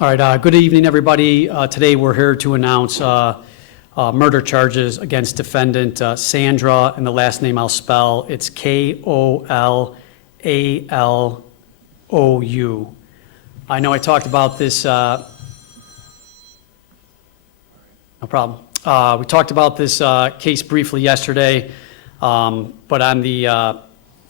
All right, good evening, everybody. Today we're here to announce murder charges against defendant Sandra, and the last name I'll spell. It's Kolalou. I know I talked about this, no problem. We talked about this case briefly yesterday, but on the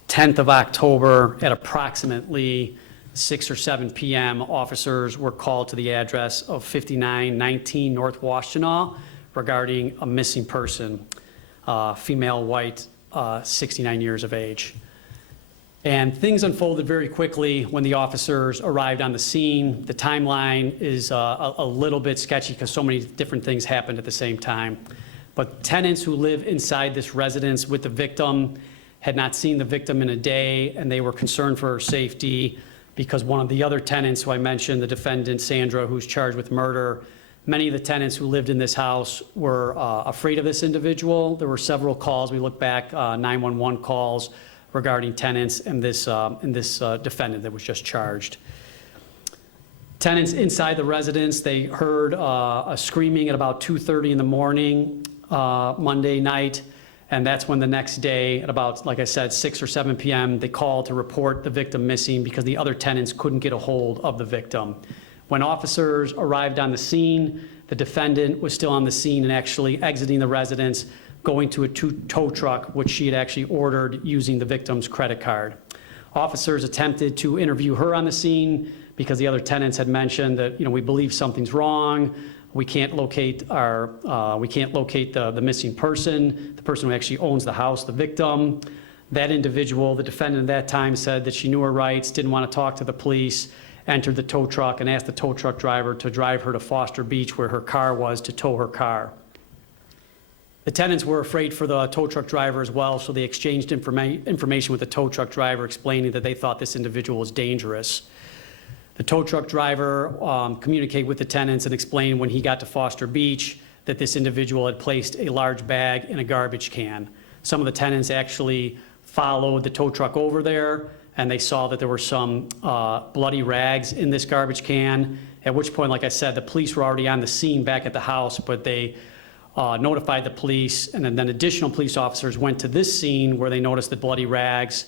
10th of October at approximately 6 or 7 p.m., officers were called to the address of 5919 North Washtenaw regarding a missing person, female, white, 69 years of age. And things unfolded very quickly when the officers arrived on the scene. The timeline is a little bit sketchy because so many different things happened at the same time. But tenants who live inside this residence with the victim had not seen the victim in a day, and they were concerned for her safety because one of the other tenants who I mentioned, the defendant Sandra, who's charged with murder, many of the tenants who lived in this house were afraid of this individual. There were several calls. We look back, 911 calls regarding tenants and this defendant that was just charged. Tenants inside the residence, they heard a screaming at about 2:30 in the morning Monday night, and that's when the next day at about, like I said, 6 or 7 p.m., they called to report the victim missing because the other tenants couldn't get a hold of the victim. When officers arrived on the scene, the defendant was still on the scene and actually exiting the residence, going to a tow truck, which she had actually ordered using the victim's credit card. Officers attempted to interview her on the scene because the other tenants had mentioned that, we believe something's wrong. We can't locate the missing person, the person who actually owns the house, the victim. That individual, the defendant at that time, said that she knew her rights, didn't want to talk to the police, entered the tow truck and asked the tow truck driver to drive her to Foster Beach where her car was to tow her car. The tenants were afraid for the tow truck driver as well, so they exchanged information with the tow truck driver explaining that they thought this individual was dangerous. The tow truck driver communicated with the tenants and explained when he got to Foster Beach that this individual had placed a large bag in a garbage can. Some of the tenants actually followed the tow truck over there, and they saw that there were some bloody rags in this garbage can, at which point, like I said, the police were already on the scene back at the house, but they notified the police, and then additional police officers went to this scene where they noticed the bloody rags.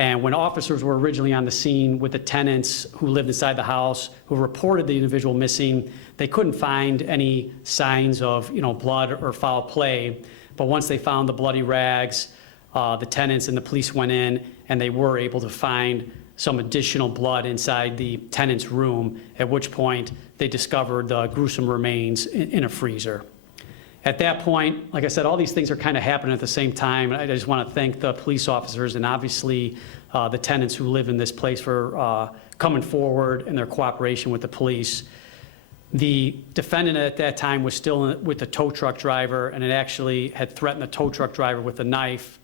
And when officers were originally on the scene with the tenants who lived inside the house, who reported the individual missing, they couldn't find any signs of, blood or foul play. But once they found the bloody rags, the tenants and the police went in, and they were able to find some additional blood inside the tenant's room, at which point they discovered the gruesome remains in a freezer. At that point, like I said, all these things are kind of happening at the same time. I just want to thank the police officers and obviously the tenants who live in this place for coming forward and their cooperation with the police. The defendant at that time was still with the tow truck driver, and it actually had threatened the tow truck driver with a knife.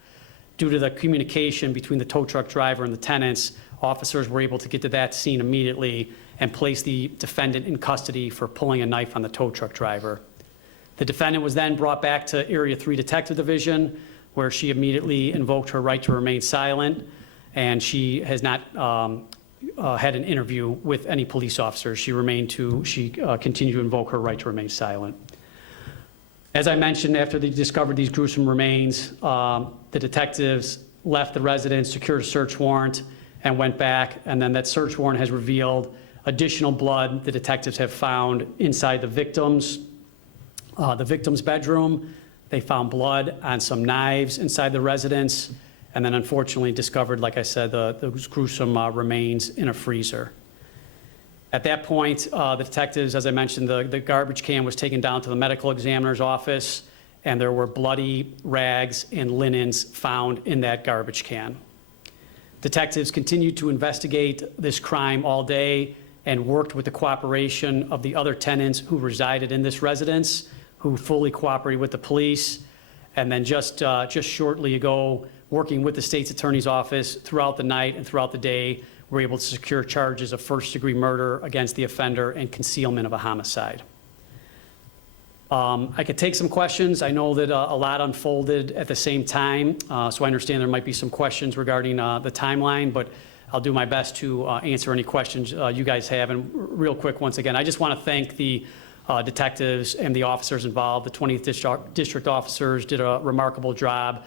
Due to the communication between the tow truck driver and the tenants, officers were able to get to that scene immediately and place the defendant in custody for pulling a knife on the tow truck driver. The defendant was then brought back to Area 3 Detective Division, where she immediately invoked her right to remain silent, and she has not had an interview with any police officers. She continued to invoke her right to remain silent. As I mentioned, after they discovered these gruesome remains, the detectives left the residence, secured a search warrant, and went back, and then that search warrant has revealed additional blood the detectives have found inside the victim's bedroom. They found blood on some knives inside the residence, and then unfortunately discovered, like I said, those gruesome remains in a freezer. At that point, the detectives, as I mentioned, the garbage can was taken down to the medical examiner's office, and there were bloody rags and linens found in that garbage can. Detectives continued to investigate this crime all day and worked with the cooperation of the other tenants who resided in this residence, who fully cooperated with the police. And then just shortly ago, working with the state's attorney's office throughout the night and throughout the day, were able to secure charges of first-degree murder against the offender and concealment of a homicide. I could take some questions. I know that a lot unfolded at the same time, so I understand there might be some questions regarding the timeline, but I'll do my best to answer any questions you guys have. And real quick, once again, I just want to thank the detectives and the officers involved. The 20th District officers did a remarkable job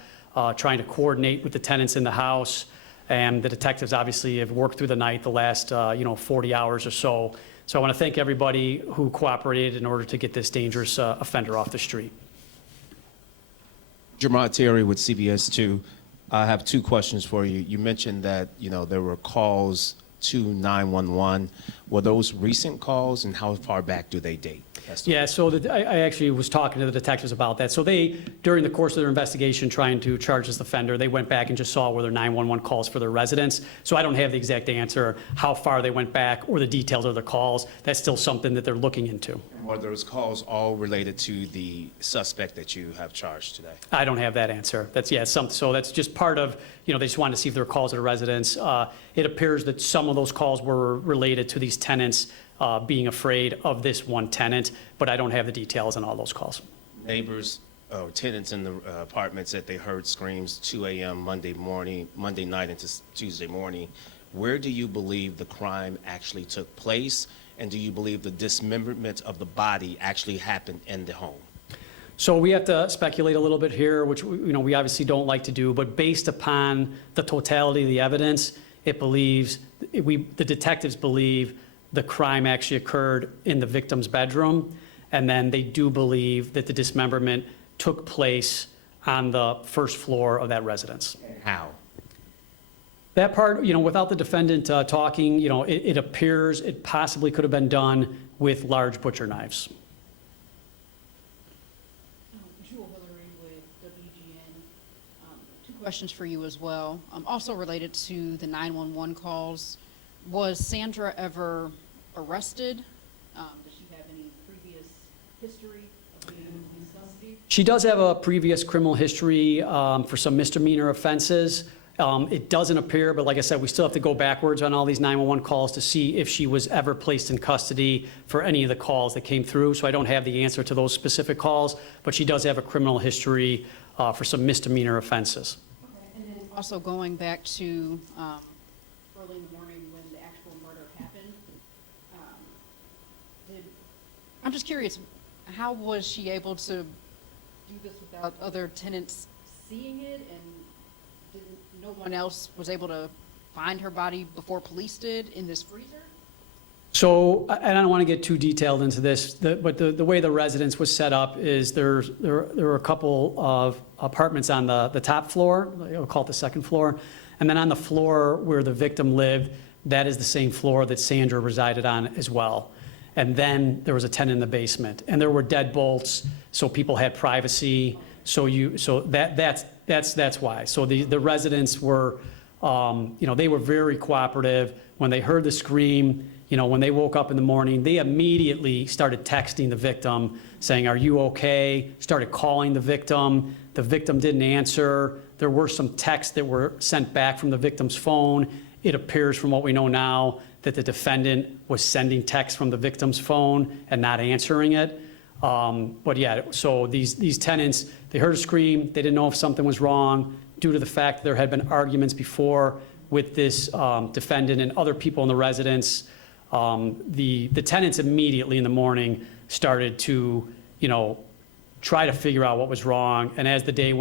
trying to coordinate with the tenants in the house. And the detectives obviously have worked through the night the last 40 hours or so. So I want to thank everybody who cooperated in order to get this dangerous offender off the street. Jermont Terry with CBS 2. I have two questions for you. You mentioned that, there were calls to 911. Were those recent calls, and how far back do they date? Yeah, so I actually was talking to the detectives about that. So they, during the course of their investigation trying to charge this offender, they went back and just saw where their 911 calls for their residents. So I don't have the exact answer, how far they went back or the details of the calls. That's still something that they're looking into. Were those calls all related to the suspect that you have charged today? I don't have that answer. So that's just part of, they just wanted to see if there were calls to the residents. It appears that some of those calls were related to these tenants being afraid of this one tenant, but I don't have the details on all those calls. Neighbors or tenants in the apartment said they heard screams 2 a.m. Monday night into Tuesday morning. Where do you believe the crime actually took place? And do you believe the dismemberment of the body actually happened in the home? So we have to speculate a little bit here, which we obviously don't like to do, but based upon the totality of the evidence, the detectives believe the crime actually occurred in the victim's bedroom, and then they do believe that the dismemberment took place on the first floor of that residence. How? That part, without the defendant talking, it appears it possibly could have been done with large butcher knives. Two questions for you as well. Also related to the 911 calls. Was Sandra ever arrested? Does she have any previous history of being in police custody? She does have a previous criminal history for some misdemeanor offenses. It doesn't appear, but like I said, we still have to go backwards on all these 911 calls to see if she was ever placed in custody for any of the calls that came through. So I don't have the answer to those specific calls, but she does have a criminal history for some misdemeanor offenses. Okay. And then also going back to early in the morning when the actual murder happened, I'm just curious, how was she able to do this without other tenants seeing it, and no one else was able to find her body before police did in this freezer? So, and I don't want to get too detailed into this, but the way the residence was set up is there were a couple of apartments on the top floor, we'll call it the second floor, and then on the floor where the victim lived, that is the same floor that Sandra resided on as well. And then there was a tenant in the basement, and there were deadbolts, so people had privacy. So that's why. So the residents were, they were very cooperative. When they heard the scream, when they woke up in the morning, they immediately started texting the victim, saying, "Are you okay?" Started calling the victim. The victim didn't answer. There were some texts that were sent back from the victim's phone. It appears from what we know now that the defendant was sending texts from the victim's phone and not answering it. But yeah, so these tenants, they heard a scream, they didn't know if something was wrong due to the fact that there had been arguments before with this defendant and other people in the residence. The tenants immediately in the morning started to, try to figure out what was wrong. And as the day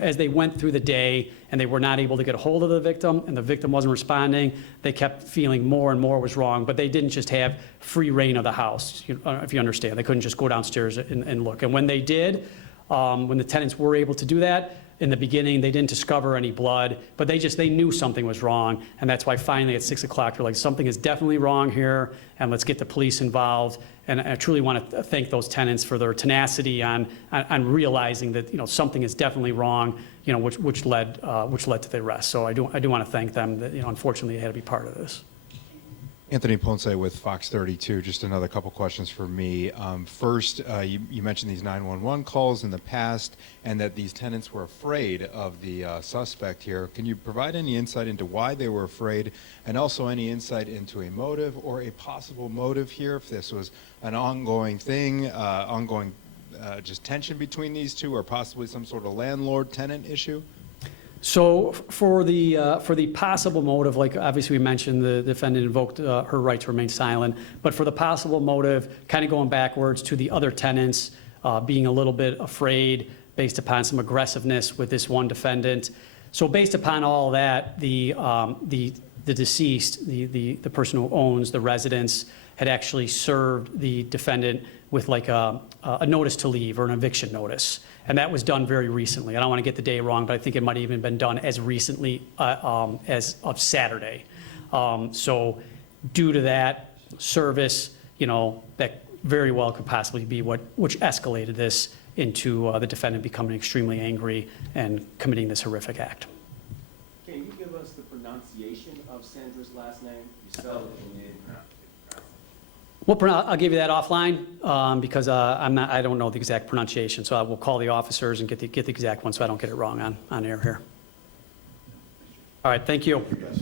as they went through the day and they were not able to get a hold of the victim and the victim wasn't responding, they kept feeling more and more was wrong. But they didn't just have free reign of the house, if you understand. They couldn't just go downstairs and look. And when they did, when the tenants were able to do that, in the beginning, they didn't discover any blood, but they knew something was wrong. And that's why finally at 6 o'clock, they're like, something is definitely wrong here, and let's get the police involved. And I truly want to thank those tenants for their tenacity on realizing that, something is definitely wrong, which led to the arrest. So I do want to thank them that, unfortunately, they had to be part of this. Anthony Ponce with Fox 32. Just another couple questions for me. First, you mentioned these 911 calls in the past and that these tenants were afraid of the suspect here. Can you provide any insight into why they were afraid, and also any insight into a motive or a possible motive here, if this was an ongoing thing, just tension between these two, or possibly some sort of landlord-tenant issue? So for the possible motive, like obviously we mentioned, the defendant invoked her right to remain silent, but for the possible motive, kind of going backwards to the other tenants being a little bit afraid based upon some aggressiveness with this one defendant. So based upon all that, the deceased, the person who owns the residence, had actually served the defendant with like a notice to leave or an eviction notice. And that was done very recently. I don't want to get the day wrong, but I think it might have even been done as recently as of Saturday. So due to that service, that very well could possibly be which escalated this into the defendant becoming extremely angry and committing this horrific act. Can you give us the pronunciation of Sandra's last name? You spelled it in the I'll give you that offline because I don't know the exact pronunciation. So I will call the officers and get the exact one so I don't get it wrong on air here. All right, thank you. Yes.